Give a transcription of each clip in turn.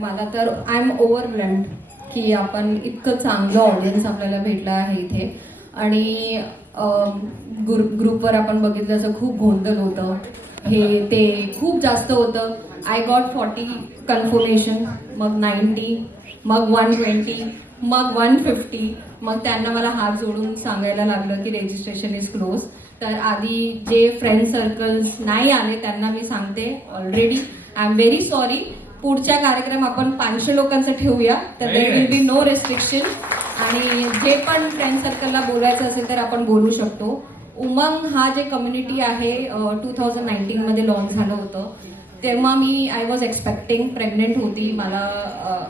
मला तर I am ओव्हरवेल्म्ड की आपण इतकं चांगलं ऑडियन्स आपल्याला भेटलं आहे इथे. आणि ग्रुपवर आपण बघितलं असं खूप गोंधळ होतं, हे ते खूप जास्त होतं. आय गॉट 40 कन्फर्मेशन, मग 90, मग 120, मग 150. मग त्यांना मला हात जोडून सांगायला लागलं की रजिस्ट्रेशन इज क्लोज. तर आधी जे फ्रेंड सर्कल्स नाही आले त्यांना मी सांगते already I am very sorry. पुढच्या कार्यक्रम आपण 500 लोकांचं ठेवूया, तर there will be no restriction. आणि जे पण फ्रेंड सर्कलला बोलायचं असेल तर आपण बोलू शकतो. उमंग हा जे कम्युनिटी आहे 2019 मध्ये लॉन्च झालं होतं. तेव्हा मी आय वॉज एक्सपेक्टिंग, प्रेग्नेंट होती, मला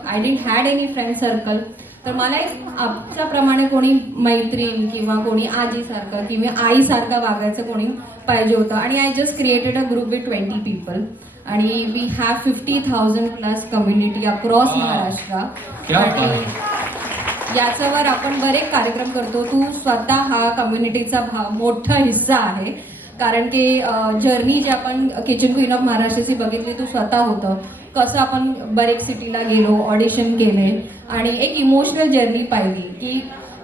I didn't had any friend circle. तर मला एक आमच्याप्रमाणे कोणी मैत्रीण किंवा कोणी आजीसारखं किंवा आईसारखं वागायचं कोणी पाहिजे होतं. आणि I just created a group with 20 people. आणि we have 50,000 plus community across Maharashtra. आणि याच्यावर आपण बरेच कार्यक्रम करतो. तू स्वतः हा कम्युनिटीचा मोठा हिस्सा आहे, कारण की जर्नी जी आपण किचन क्वीन ऑफ महाराष्ट्राची बघितली, तू स्वतः होतं कसं आपण बरेच सिटीला गेलो, ऑडिशन केले आणि एक इमोशनल जर्नी पाहिली की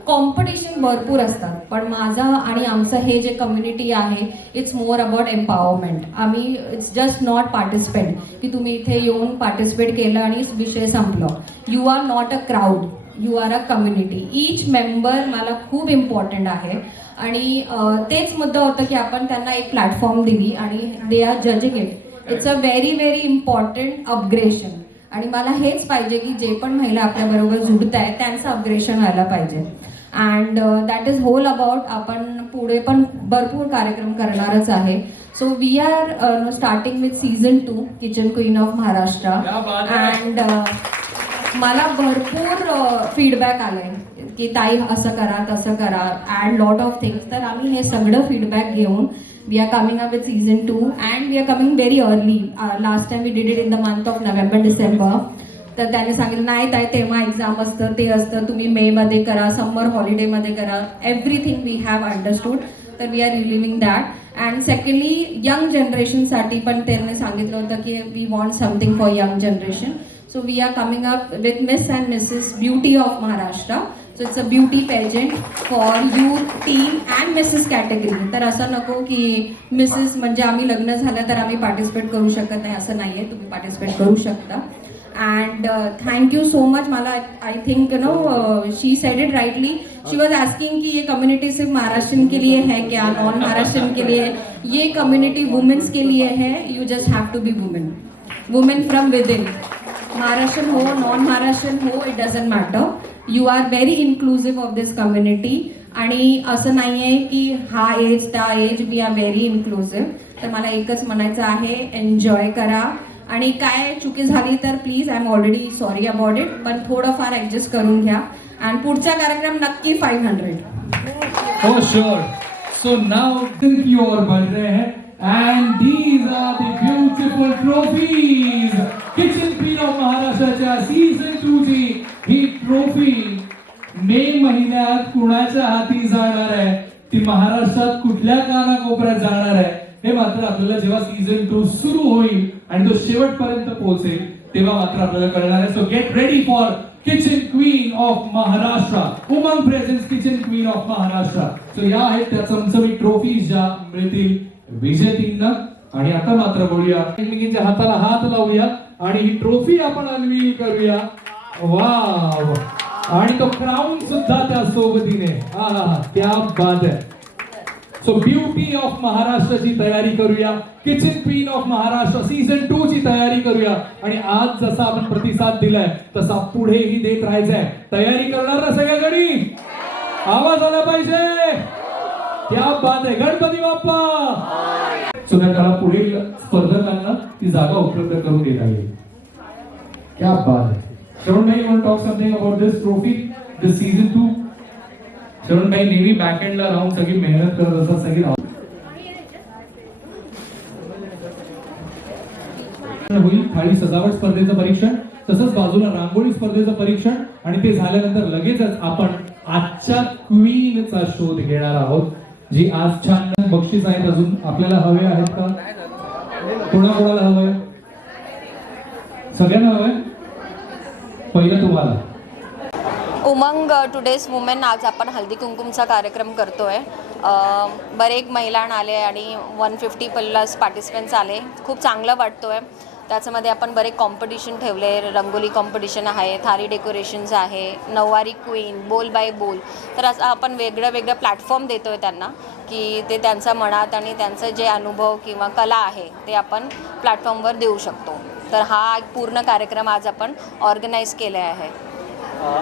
कॉम्पिटिशन भरपूर असतात. पण माझा आणि आमचं हे जे कम्युनिटी आहे इट्स मोर अबाउट एम्पॉवरमेंट. आम्ही इट्स जस्ट नॉट पार्टिसिपेट की तुम्ही इथे येऊन पार्टिसिपेट केलं आणि विषय संपलं. You are not a crowd, you are a community. Each member मला खूप इम्पॉर्टंट आहे. आणि तेच मुद्दा होतं की आपण त्यांना एक प्लॅटफॉर्म दिली आणि they are judging it. It's a very very important upgradation. आणि मला हेच पाहिजे की जे पण महिला आपल्याबरोबर जुडत आहेत त्यांचं अपग्रेशन व्हायला पाहिजे. And that is whole about. आपण पुढे पण भरपूर कार्यक्रम करणारच आहे. So we are starting with season 2 kitchen queen of Maharashtra. And मला भरपूर फीडबॅक आलाय की ताई असं करा तसं करा, ॲड लॉट ऑफ थिंग्स. तर आम्ही हे सगळं फीडबॅक घेऊन we are coming up with season 2 and we are coming very early. Last time we did it in the month of November December. तर त्याने सांगितलं नाही ताई तेव्हा एक्झाम असतं, ते असतं, तुम्ही मेमध्ये करा, समर हॉलिडेमध्ये करा. Everything we have understood. तर we are relieving that. And secondly young जनरेशनसाठी पण त्यांनी सांगितलं होतं की we want something for young generation. So we are coming up with Miss and Mrs. Beauty of Maharashtra. So it's a beauty pageant for youth, teen and Mrs. category. तर असं नको की Mrs. म्हणजे आम्ही लग्न झालं तर आम्ही पार्टिसिपेट करू शकत नाही, असं नाही आहे. तुम्ही पार्टिसिपेट करू शकता. And thank you so much. मला I think you know she said it rightly. She was asking कि ये कम्युनिटी सिर्फ महाराष्ट्रन के लिए है क्या, नॉन महाराष्ट्रन के लिए? ये कम्युनिटी वुमेन्स के लिए है. You just have to be women, women from within. Maharashtrian हो, नॉन महाराष्ट्रन हो, it doesn't matter. You are very inclusive of this community. आणि असं नाही आहे की हा एज त्या age, we are very inclusive. तर मला एकच म्हणायचं आहे, एन्जॉय करा. आणि काय चुकी झाली तर please, I am already sorry about it, पण थोडंफार ॲडजस्ट करून घ्या. आणि पुढचा कार्यक्रम नक्की 500. Oh sure. So now की ओर बढ़ रहे हैं and these are the beautiful trophies. Kitchen Queen of महाराष्ट्राच्या सीझन 2 ची ही ट्रॉफी मे महिन्यात कुणाच्या हाती जाणार आहे, ती महाराष्ट्रात कुठल्या कानाकोपऱ्यात जाणार आहे हे मात्र आपल्याला जेव्हा सीझन 2 सुरू होईल आणि तो शेवटपर्यंत पोहोचेल तेव्हा मात्र आपल्याला कळणार आहे. So get ready for kitchen queen of Maharashtra. Umang presents kitchen queen of Maharashtra. So या आहेत त्या चमचमीत ट्रॉफीज ज्या मिळतील विजेतींना. आणि आता मात्र बोलूया, एकमेकींच्या हाताला हात लावूया आणि ही ट्रॉफी आपण अनवील करूया. वाव. आणि तो क्राउन सुद्धा त्या सोबतीने. क्या बात आहे. सो ब्युटी ऑफ महाराष्ट्राची तयारी करूया, kitchen queen of Maharashtra season 2 ची तयारी करूया. आणि आज जसा आपण प्रतिसाद दिलाय तसा पुढेही देत राहायचंय. तयारी करणार ना सगळ्यांनी? आवाज आला पाहिजे. क्या बात आहे. गणपती बाप्पा. सुद्धा पुढील स्पर्धकांना ती जागा उपलब्ध करून देता येईल. क्या बात आहे. श्रवण भाई, you want talk something about this trophy, this season 2? श्रवण भाई नेहमी बॅक एंडला राहून सगळी मेहनत करत असतात. सगळी होईल थाळी सजावट स्पर्धेचं परीक्षण, तसंच बाजूला रांगोळी स्पर्धेचं परीक्षण. आणि ते झाल्यानंतर लगेचच आपण आजच्या क्वीनचा शोध घेणार आहोत, जी आज छान बक्षीस आहेत. अजून आपल्याला हवे आहेत का? कोणाकोणाला हवंय? सगळ्यांना हवंय? पहिलं तुम्हाला. उमंग टुडेज वुमेन आज आपण हल्दी कुंकुमचा कार्यक्रम करतो आहे. बरेच महिला आले आणि 150 प्लस पार्टिसिपंट्स आले. खूप चांगलं वाटतो आहे. त्याच्यामध्ये आपण बरेच कॉम्पिटिशन ठेवले. रंगोली कॉम्पिटिशन आहे, थारी डेकोरेशन्स आहे, नऊवारी क्वीन, बोल बाय बोल. तर असं आपण वेगळं प्लॅटफॉर्म देतो आहे त्यांना की ते त्यांच्या मनात आणि त्यांचं जे अनुभव किंवा कला आहे ते आपण प्लॅटफॉर्मवर देऊ शकतो. तर हा एक पूर्ण कार्यक्रम आज आपण ऑर्गनाईज केले आहे.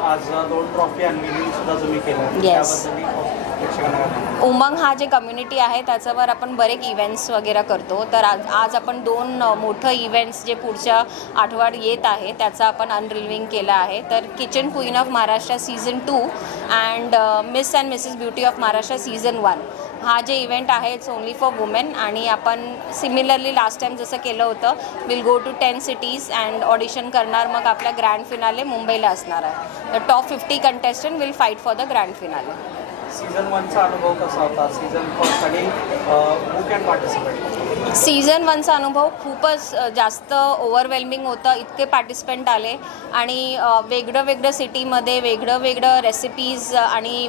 आज 2 ट्रॉफी अनविलिंग सुद्धा तुम्ही केलं. Yes. त्याबद्दल उमंग हा जे कम्युनिटी आहे त्याच्यावर आपण बरेच इव्हेंट्स वगैरे करतो. तर आज आपण 2 मोठं इव्हेंट्स जे पुढच्या आठवड्यात येत आहे त्याचा आपण अनरिलिंग केलं आहे. तर kitchen queen of Maharashtra season 2 and miss and Mrs beauty of Maharashtra season 1 हा जे इव्हेंट आहे इट्स ओन्ली फॉर वुमेन. आणि आपण सिमिलरली लास्ट टाईम जसं केलं होतं will go to 10 cities and audition करणार. मग आपल्या ग्रँड फिनाले मुंबईला असणार आहे. तर top 50 contestant will fight for the grand finale. Season 1चा अनुभव कसा होता? Season first and who can participate? Season 1चा अनुभव खूपच जास्त ओव्हरवेल्मिंग होतं. इतके पार्टिसिपंट आले आणि वेगळं सिटीमध्ये वेगळं रेसिपीज आणि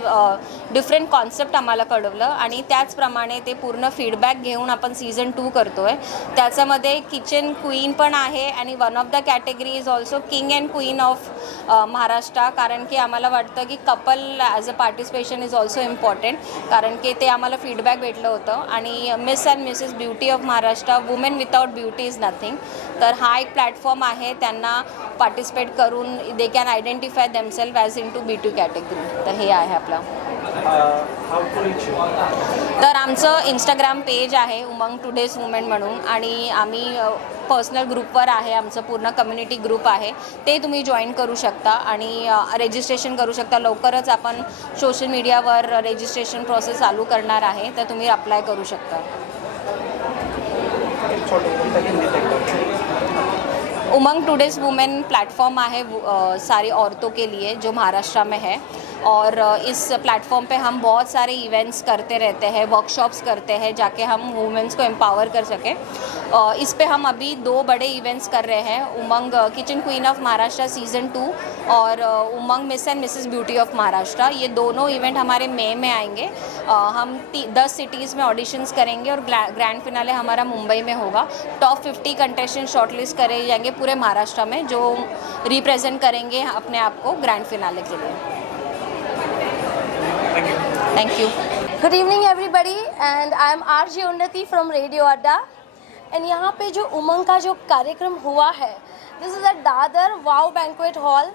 डिफरंट कॉन्सेप्ट आम्हाला कळवलं. आणि त्याचप्रमाणे ते पूर्ण फीडबॅक घेऊन आपण सीझन 2 करतो आहे. त्याच्यामध्ये किचन क्वीन पण आहे आणि one of the category is also king and queen of Maharashtra. कारण की आम्हाला वाटतं की couple as a participation is also important. कारण की ते आम्हाला फीडबॅक भेटलं होतं. आणि Miss and Mrs beauty of Maharashtra women without beauty is nothing. तर हा एक प्लॅटफॉर्म आहे. त्यांना पार्टिसिपेट करून they can identify themselves as in to B2 category. तर हे आहे आपलं. तर आमचं इंस्टाग्राम पेज आहे उमंग टुडेज वुमेन म्हणून. आणि आम्ही पर्सनल ग्रुपवर आहे. आमचं पूर्ण कम्युनिटी ग्रुप आहे. ते तुम्ही जॉईन करू शकता आणि रजिस्ट्रेशन करू शकता. लवकरच आपण सोशल मीडियावर रजिस्ट्रेशन प्रोसेस चालू करणार आहे. तर तुम्ही अप्लाय करू शकता. उमंग टुडेज वुमेन प्लेटफॉर्म है सारी औरतों के लिए जो महाराष्ट्र में है. और इस प्लेटफॉर्म पे हम बहुत सारे इवेंट्स करते रहते हैं, वर्कशॉप्स करते हैं जाके हम वुमेन्स को एम्पावर कर सकें. इस पे हम अभी 2 बड़े इवेंट्स कर रहे हैं. Umang kitchen queen of Maharashtra season 2 और Umang Miss and Mrs beauty of Maharashtra. ये दोनों इवेंट हमारे मई में आएंगे. हम 10 सिटीज़ में ऑडिशंस करेंगे और ग्रैंड फिनाले हमारा मुंबई में होगा. टॉप 50 कंटेस्टेंट शॉर्टलिस्ट करे जाएंगे पूरे महाराष्ट्र में जो रिप्रेजेंट करेंगे अपने आप को ग्रैंड फिनाले के लिए. Thank you. Good evening everybody and I am RJ उन्नति from Radio Adda. And यहाँ पे जो उमंग का जो कार्यक्रम हुआ है, this is at Dadar wow banquet hall.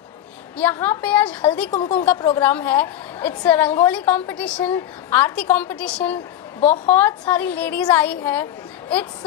यहाँ पे आज हल्दी कुमकुम का प्रोग्राम है. It's rangoli competition, Aarti competition, बहुत सारी लेडीज़ आई है. इट्स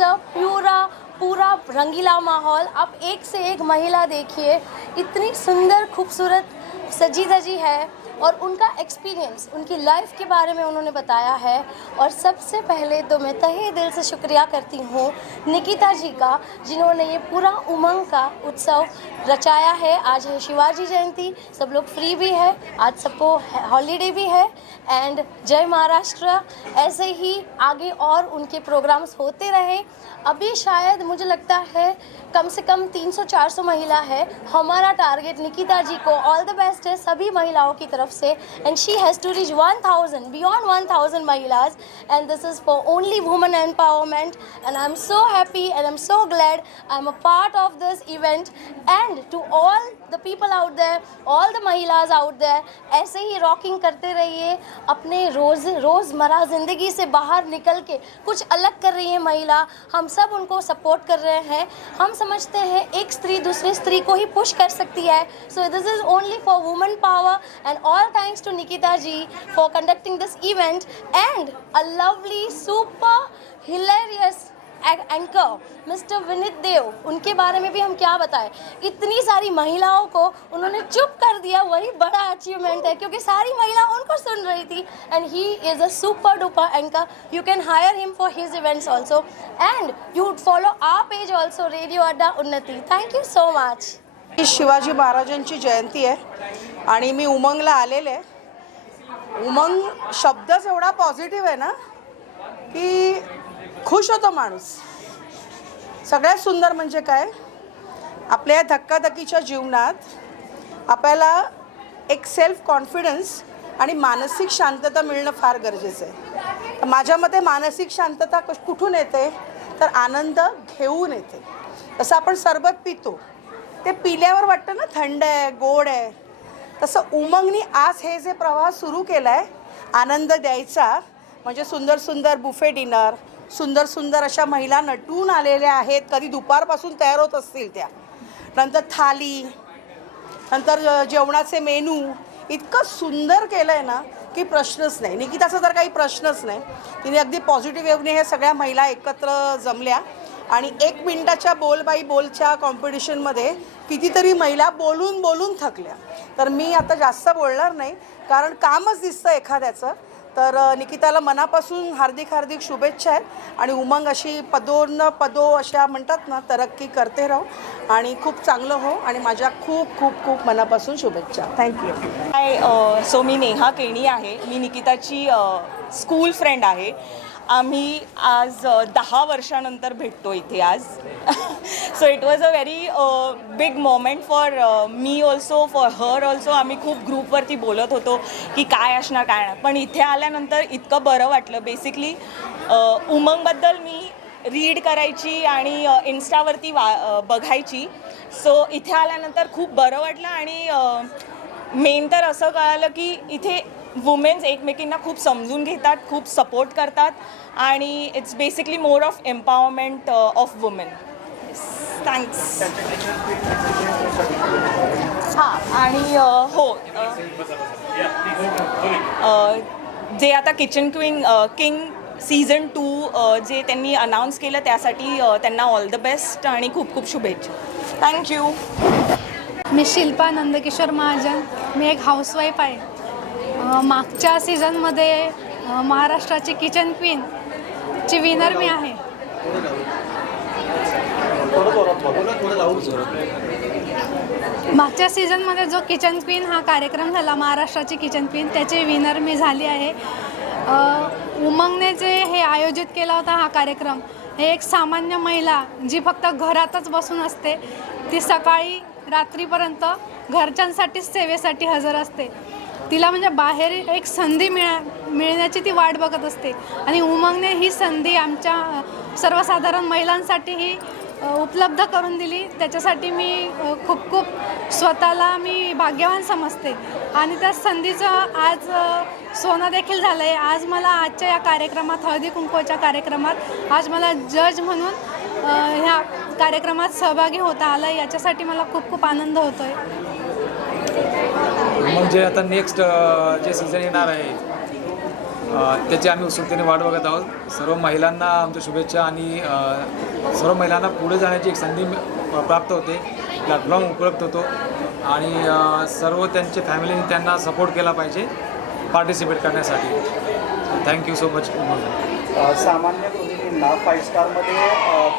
पूरा रंगीला माहौल. आप एक से एक महिला देखिए, इतनी सुंदर खूबसूरत सजी धजी है और उनका एक्सपीरियंस, उनकी लाइफ के बारे में उन्होंने बताया है. और सबसे पहले तो मैं तहे दिल से शुक्रिया करती हूँ निकिता जी का, जिन्होंने ये पूरा उमंग का उत्सव रचाया है. आज है शिवाजी जयंती, सब लोग फ्री भी है, आज सबको हॉलीडे भी है. एंड जय महाराष्ट्र. ऐसे ही आगे और उनके प्रोग्राम्स होते रहे. अभी शायद मुझे लगता है कम से कम 300-400 महिला है. हमारा टारगेट निकिता जी को ऑल द बेस्ट है सभी महिलाओं की तरफ से. And she has to reach 1000 beyond 1000 महिलाज. And this is for only women empowerment. And I am so happy and I am so glad I am a part of this event. And to all the people out there, all the महिलाज out there, ऐसे ही rocking करते रहिए. अपने रोज़मर्रा ज़िंदगी से बाहर निकल के कुछ अलग कर रही है महिला. हम सब उनको सपोर्ट कर रहे हैं. हम समझते हैं एक स्त्री दूसरी स्त्री को ही पुश कर सकती है. So this is only for women power. And all thanks to Nikita ji for conducting this event. And a lovely super hilarious anchor Mister Vineet Dev, उनके बारे में भी हम क्या बताएं. इतनी सारी महिलाओं को उन्होंने चुप कर दिया, वही बड़ा अचीवमेंट है क्योंकि सारी महिला उनको सुन रही थी. And he is a super duper anchor. You can hire him for his events also. And you would follow our page also, radio Adda Unnati. Thank you so much. Shivaji महाराजांची जयंती आहे आणि मी उमंगला आलेले. उमंग शब्दच एवढा पॉझिटिव्ह आहे ना की खुश होतो माणूस. सगळ्यात सुंदर म्हणजे काय, आपल्या धक्काधक्कीच्या जीवनात आपल्याला एक सेल्फ कॉन्फिडन्स आणि मानसिक शांतता मिळणं फार गरजेचं आहे. माझ्या मते मानसिक शांतता कुठून येते तर आनंद घेऊन येते. तसं आपण सरबत पितो, ते पिल्यावर वाटतं ना थंड आहे, गोड आहे. तसं उमंगनी आज हे जे प्रवाह सुरू केला आहे आनंद द्यायचा, म्हणजे सुंदर सुंदर बुफे डिनर, सुंदर सुंदर अशा महिला नटून आलेल्या आहेत, कधी दुपारपासून तयार होत असतील त्या, नंतर थाली, नंतर जेवणाचे मेनू इतकं सुंदर केलं आहे ना की प्रश्नच नाही. निकिताचा तर काही प्रश्नच नाही. तिने अगदी पॉझिटिव्ह वेवने हे सगळ्या महिला एकत्र जमल्या आणि 1 मिनिटाच्या बोल बाई बोलच्या कॉम्पिटिशनमध्ये कितीतरी महिला बोलून बोलून थकल्या. तर मी आता जास्त बोलणार नाही कारण कामच दिसतं एखाद्याचं. तर निकिताला मनापासून हार्दिक हार्दिक शुभेच्छा आहेत आणि उमंग अशी पदो अशा म्हणतात ना तरक्की करते राहू आणि खूप चांगलं हो आणि माझ्या खूप खूप खूप मनापासून शुभेच्छा. थँक्यू. सो मी नेहा केणी आहे. मी निकिताची स्कूल फ्रेंड आहे. आम्ही आज 10 वर्षानंतर भेटतो इथे आज. So it was a very big moment for me also, for her also. आम्ही खूप ग्रुपवरती बोलत होतो की काय असणार काय नाही, पण इथे आल्यानंतर इतकं बरं वाटलं. बेसिकली उमंगबद्दल मी रीड करायची आणि इन्स्टावरती बघायची. सो इथे आल्यानंतर खूप बरं वाटलं आणि मेन तर असं कळालं की इथे वुमेन्स एकमेकींना खूप समजून घेतात, खूप सपोर्ट करतात आणि it's basically more of empowerment of women. Thanks. हां आणि हो जे आता किचन किंग सीझन 2 जे त्यांनी अनाऊन्स केलं त्यासाठी त्यांना ऑल द बेस्ट आणि खूप खूप शुभेच्छा. थँक्यू. मी शिल्पा नंदकिशोर महाजन. मी एक हाऊसवाईफ आहे. मागच्या सीझनमध्ये महाराष्ट्राची किचन क्वीनची विनर मी आहे. मागच्या सीझनमध्ये जो किचन क्वीन हा कार्यक्रम झाला, महाराष्ट्राची किचन क्वीन, त्याची विनर मी झाली आहे. उमंगने जे हे आयोजित केला होता हा कार्यक्रम, हे एक सामान्य महिला जी फक्त घरातच बसून असते, ती सकाळी रात्रीपर्यंत घरच्यांसाठीच सेवेसाठी हजर असते. तिला म्हणजे बाहेर एक संधी मिळण्याची ती वाट बघत असते आणि उमंगने ही संधी आमच्या सर्वसाधारण महिलांसाठी ही उपलब्ध करून दिली. त्याच्यासाठी मी खूप खूप स्वतःला मी भाग्यवान समजते आणि त्या संधीचं आज सोनं देखील झालं आहे. आज मला आजच्या या कार्यक्रमात, हळदी कुंकूच्या कार्यक्रमात, आज मला जज म्हणून ह्या कार्यक्रमात सहभागी होता आलं. याच्यासाठी मला खूप खूप आनंद होतो आहे. मग जे आता नेक्स्ट जे सीझन येणार आहे त्याची आम्ही उत्सुकतेने वाट बघत आहोत. सर्व महिलांना आमच्या शुभेच्छा आणि सर्व महिलांना पुढे जाण्याची एक संधी प्राप्त होते, प्लॅटफॉर्म उपलब्ध होतो आणि सर्व त्यांचे फॅमिलीने त्यांना सपोर्ट केला पाहिजे पार्टिसिपेट करण्यासाठी. Thank you so much. सामान्य गृहिणींना 5 स्टारमध्ये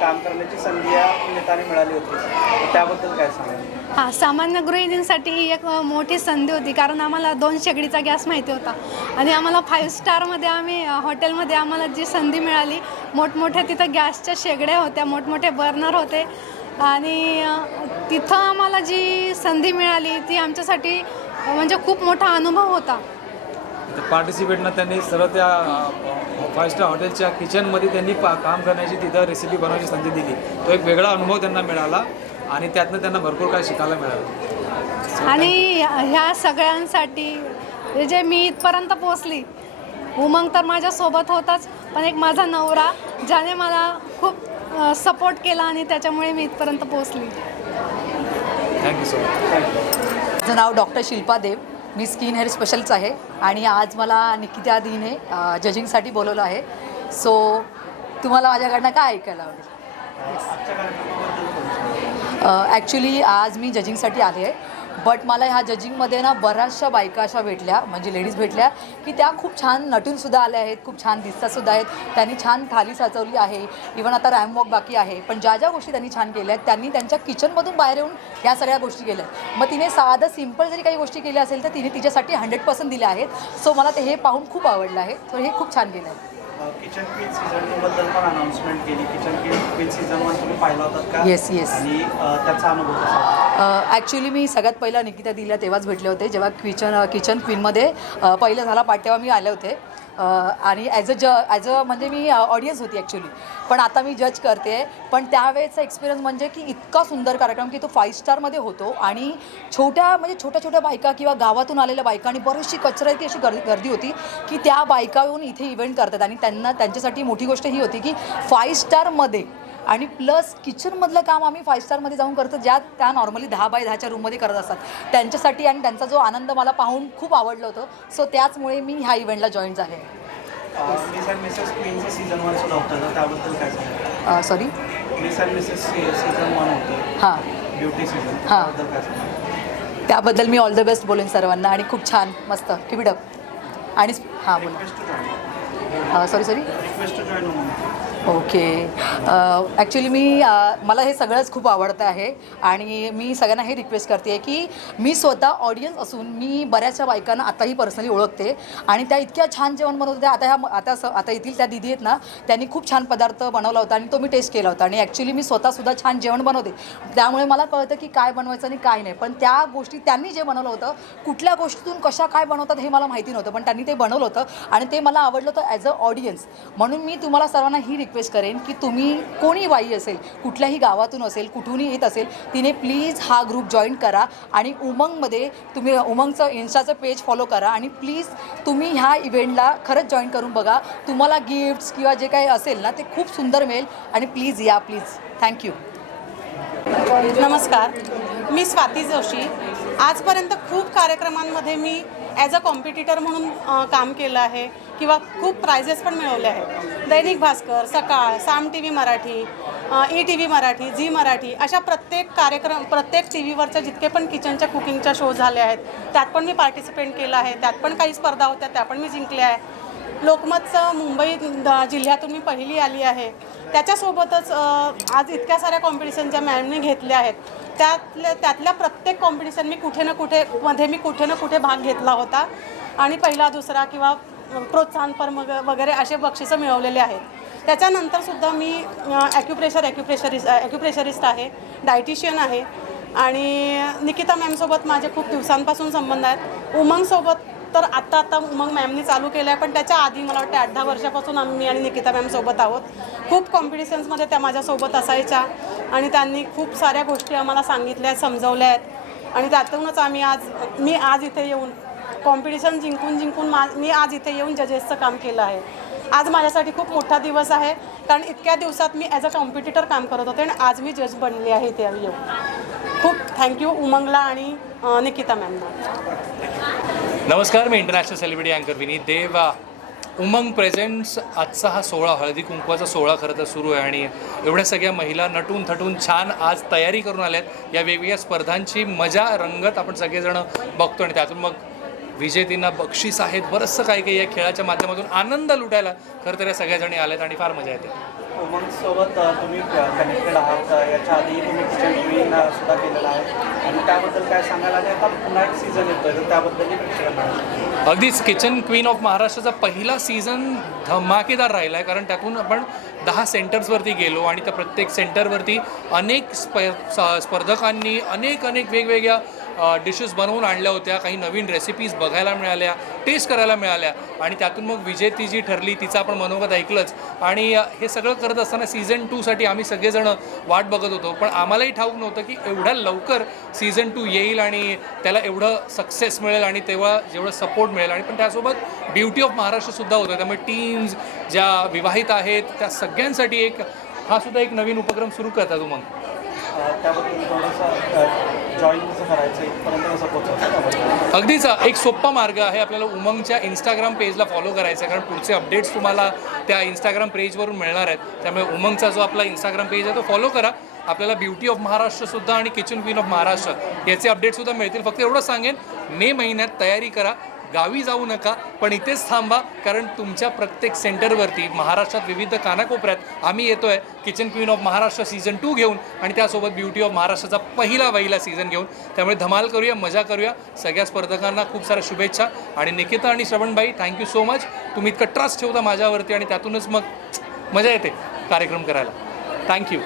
काम करण्याची संधी या निमित्ताने मिळाली होती, तर त्याबद्दल काय सांगाल? हां, सामान्य गृहिणींसाठी ही एक मोठी संधी होती कारण आम्हाला 2 शेगडीचा गॅस माहिती होता आणि आम्हाला 5 स्टारमध्ये आम्ही हॉटेलमध्ये आम्हाला जी संधी मिळाली, मोठमोठ्या तिथं गॅसच्या शेगड्या होत्या, मोठमोठे बर्नर होते आणि तिथं आम्हाला जी संधी मिळाली ती आमच्यासाठी म्हणजे खूप मोठा अनुभव होता. पार्टिसिपेटनं त्यांनी सर्व त्या 5 स्टार हॉटेलच्या किचनमध्ये त्यांनी काम करण्याची, तिथं रेसिपी बनवण्याची संधी दिली. तो एक वेगळा अनुभव त्यांना मिळाला आणि त्यातनं त्यांना भरपूर काही शिकायला मिळालं. आणि ह्या सगळ्यांसाठी जे मी इथपर्यंत पोचली, उमंग तर माझ्यासोबत होताच, पण एक माझा नवरा ज्याने मला खूप सपोर्ट केला आणि त्याच्यामुळे मी इथपर्यंत पोचली. Thank you so much. माझं नाव डॉक्टर शिल्पा देव. मी स्किन हेअर स्पेशलिस्ट आहे आणि आज मला निकिता दीने जजिंगसाठी बोलवलं आहे. सो तुम्हाला माझ्याकडनं काय ऐकायला आवडेल? ॲक्च्युली आज मी जजिंगसाठी आले आहे, बट मला ह्या जजिंगमध्ये ना बऱ्याचशा बायका अशा भेटल्या, म्हणजे लेडीज भेटल्या की त्या खूप छान नटूनसुद्धा आल्या आहेत, खूप छान दिसतातसुद्धा आहेत. त्यांनी छान थाली सजवली आहे, इवन आता रॅम्प वॉक बाकी आहे. पण ज्या ज्या गोष्टी त्यांनी छान केल्या आहेत, त्यांनी त्यांच्या किचनमधून बाहेर येऊन ह्या सगळ्या गोष्टी केल्या आहेत. मग तिने साधं सिम्पल जरी काही गोष्टी केल्या असेल तर तिने तिच्यासाठी 100% दिल्या आहेत. सो मला ते हे पाहून खूप आवडलं आहे. सो हे खूप छान केलं आहे. किचन क्वीन सीझन 2 बद्दल पण अनाउन्समेंट केली. किचन क्वीन सीझन 1 तुम्ही पाहिला होतात का? Yes, yes. आणि त्याचा अनुभव कसा होता? ॲक्च्युली मी सगळ्यात पहिला निकिता दिला तेव्हाच भेटले होते, जेव्हा किचन क्वीनमध्ये पहिलं झाला पार्ट तेव्हा मी आले होते. आणि ॲज अ म्हणजे मी ऑडियन्स होती ॲक्च्युली, पण आता मी जज करते. पण त्यावेळेचा एक्सपिरियन्स म्हणजे की इतका सुंदर कार्यक्रम की तो 5 स्टारमध्ये होतो आणि छोट्या छोट्या बायका किंवा गावातून आलेल्या बायका आणि बरीचशी कचऱ्याची अशी गर्दी होती की त्या बायका येऊन इथे इव्हेंट करतात. आणि त्यांच्यासाठी मोठी गोष्ट ही होती की 5 स्टारमध्ये आणि प्लस किचनमधलं काम आम्ही 5 स्टारमध्ये जाऊन करतो, त्या नॉर्मली 10 बाय 10च्या रूममध्ये करत असतात. त्यांच्यासाठी आणि त्यांचा जो आनंद मला पाहून खूप आवडलं होतं. सो त्याचमुळे मी ह्या इव्हेंटला जॉईन झाले. मिस अँड मिसेस क्वीनचं सीझन 1 सुद्धा होतं, तर त्याबद्दल काय सांगा? Sorry, miss and Mrs season 1 होतं, हां ब्युटी सीझन, हां. त्याबद्दल काय सांगा? त्याबद्दल मी ऑल द बेस्ट बोलेन सर्वांना आणि खूप छान मस्त कीप इट अप. आणि हां बोला. Sorry request to join Umang. Okay. Actually मला हे सगळंच खूप आवडतं आहे आणि मी सगळ्यांना हे रिक्वेस्ट करते आहे की मी स्वतः ऑडियन्स असून मी बऱ्याचशा बायकांना आताही पर्सनली ओळखते आणि त्या इतक्या छान जेवण बनवत होत्या. आता येथील त्या दिदी आहेत ना, त्यांनी खूप छान पदार्थ बनवला होता आणि तो मी टेस्ट केला होता. आणि ॲक्च्युली मी स्वतःसुद्धा छान जेवण बनवते, त्यामुळे मला कळतं की काय बनवायचं आणि काय नाही. पण त्या गोष्टी त्यांनी जे बनवलं होतं, कुठल्या गोष्टीतून कशा काय बनवतात हे मला माहिती नव्हतं, पण त्यांनी ते बनवलं होतं आणि ते मला आवडलं होतं ॲज अ ऑडियन्स. म्हणून मी तुम्हाला सर्वांना ही रिक्वेस्ट करेन की तुम्ही कोणी बाई असेल, कुठल्याही गावातून असेल, कुठूनही येत असेल, तिने प्लीज हा ग्रुप जॉईन करा आणि उमंगमध्ये तुम्ही उमंगचं इन्स्टाचं पेज फॉलो करा आणि प्लीज तुम्ही ह्या इव्हेंटला खरंच जॉईन करून बघा. तुम्हाला गिफ्ट्स किंवा जे काही असेल ना ते खूप सुंदर मिळेल आणि प्लीज या प्लीज. थँक्यू. नमस्कार, मी स्वाती जोशी. आजपर्यंत खूप कार्यक्रमांमध्ये मी ॲज अ कॉम्पिटिटर म्हणून काम केलं आहे किंवा खूप प्राइजेस पण मिळवले आहेत. Dainik Bhaskar, Sakal, Saam T V Marathi, ETV Marathi, Zee Marathi अशा प्रत्येक टी व्हीवरच्या जितके पण किचनच्या कुकिंगच्या शो झाले आहेत त्यात पण मी पार्टिसिपेट केलं आहे. त्यात पण काही स्पर्धा होत्या, त्या पण मी जिंकल्या आहे. लोकमतचं मुंबई जिल्ह्यातून मी पहिली आली आहे. त्याच्यासोबतच आज इतक्या साऱ्या कॉम्पिटिशनच्या मॅमनी घेतल्या आहेत. त्यातल्या प्रत्येक कॉम्पिटिशन मी कुठे ना कुठे भाग घेतला होता आणि पहिला दुसरा किंवा प्रोत्साहनपर वगैरे असे बक्षिसं मिळवलेले आहेत. त्याच्यानंतरसुद्धा मी ॲक्युप्रेशरिस्ट आहे, डायटिशियन आहे आणि निकिता मॅमसोबत माझे खूप दिवसांपासून संबंध आहेत. उमंगसोबत तर आत्ता उमंग मॅमनी चालू केलं आहे, पण त्याच्या आधी मला वाटतं 8-10 वर्षापासून मी आणि निकिता मॅमसोबत आहोत. खूप कॉम्पिटिशन्समध्ये त्या माझ्यासोबत असायच्या आणि त्यांनी खूप साऱ्या गोष्टी आम्हाला सांगितल्या आहेत, समजवल्या आहेत आणि त्यातूनच मी आज इथे येऊन कॉम्पिटिशन जिंकून मी आज इथे येऊन जजेसचं काम केलं आहे. आज माझ्यासाठी खूप मोठा दिवस आहे, कारण इतक्या दिवसात मी ॲज अ कॉम्पिटिटर काम करत होते आणि आज मी जज बनले आहे इथे येऊन. खूप थँक्यू उमंगला आणि निकिता मॅमना. नमस्कार, मी इंटरनॅशनल सेलिब्रिटी अँकर विनीत देव. उमंग प्रेझेंट्स आजचा हा सोहळा, हळदी कुंकवाचा सोहळा खरं तर सुरू आहे आणि एवढ्या सगळ्या महिला नटून थटून छान आज तयारी करून आल्यात. या वेगवेगळ्या स्पर्धांची मजा रंगत आपण सगळेजण बघतो आणि त्यातून मग विजेतींना बक्षीस आहेत, बरंचसं काही या खेळाच्या माध्यमातून आनंद लुटायला खरं तर या सगळ्याजणी आल्यात आणि फार मजा येते. उमंगसोबत तुम्ही कनेक्टेड आहात, याच्या आधी तुम्ही किचन क्वीन सुद्धा केलेला आहे आणि त्याबद्दल काय सांगायला आणि आता पुन्हा एक सीझन येतोय तर त्याबद्दलही प्रेक्षकांना. अगदीच किचन क्वीन ऑफ महाराष्ट्राचा पहिला सीझन धमाकेदार राहिला आहे, कारण त्यातून आपण 10 सेंटर्सवरती गेलो आणि त्या प्रत्येक सेंटरवरती अनेक स्पर्धकांनी अनेक वेगवेगळ्या डिशेस बनवून आणल्या होत्या. काही नवीन रेसिपीज बघायला मिळाल्या, टेस्ट करायला मिळाल्या आणि त्यातून मग विजेती जी ठरली तिचं आपण मनोगत ऐकलंच. आणि हे सगळं करत असताना सीझन 2साठी आम्ही सगळेजण वाट बघत होतो, पण आम्हालाही ठाऊक नव्हतं की एवढ्या लवकर सीझन 2 येईल आणि त्याला एवढं सक्सेस मिळेल आणि तेव्हा जेवढं सपोर्ट मिळेल. आणि पण त्यासोबत ब्युटी ऑफ महाराष्ट्रसुद्धा होतं, त्यामुळे टीम्स ज्या विवाहित आहेत त्या सगळ्यांसाठी हा सुद्धा एक नवीन उपक्रम सुरू करतात उमंग. त्याबद्दल थोडंसं जॉईन कसं करायचं, इथपर्यंत कसं पोहोचायचं? अगदीच एक सोपा मार्ग आहे, आपल्याला उमंगच्या इंस्टाग्राम पेजला फॉलो करायचं आहे, कारण पुढचे अपडेट्स तुम्हाला त्या इंस्टाग्राम पेजवरून मिळणार आहेत. त्यामुळे उमंगचा जो आपला इंस्टाग्राम पेज आहे तो फॉलो करा. आपल्याला ब्युटी ऑफ महाराष्ट्रसुद्धा आणि किचन क्वीन ऑफ महाराष्ट्र याचे अपडेटसुद्धा मिळतील. फक्त एवढं सांगेन, मे महिन्यात तयारी करा, गावी जाऊ नका, पण इथेच थांबा, कारण तुमच्या प्रत्येक सेंटरवरती महाराष्ट्रात विविध कानाकोपऱ्यात आम्ही येतो आहे kitchen queen of Maharashtra season 2 घेऊन आणि त्यासोबत ब्युटी ऑफ महाराष्ट्राचा पहिला सीझन घेऊन. त्यामुळे धमाल करूया, मजा करूया. सगळ्या स्पर्धकांना खूप साऱ्या शुभेच्छा. आणि निकिता आणि श्रवणबाई, थँक्यू सो मच. तुम्ही इतकं ट्रस्ट ठेवता माझ्यावरती आणि त्यातूनच मग मजा येते कार्यक्रम करायला. थँक्यू.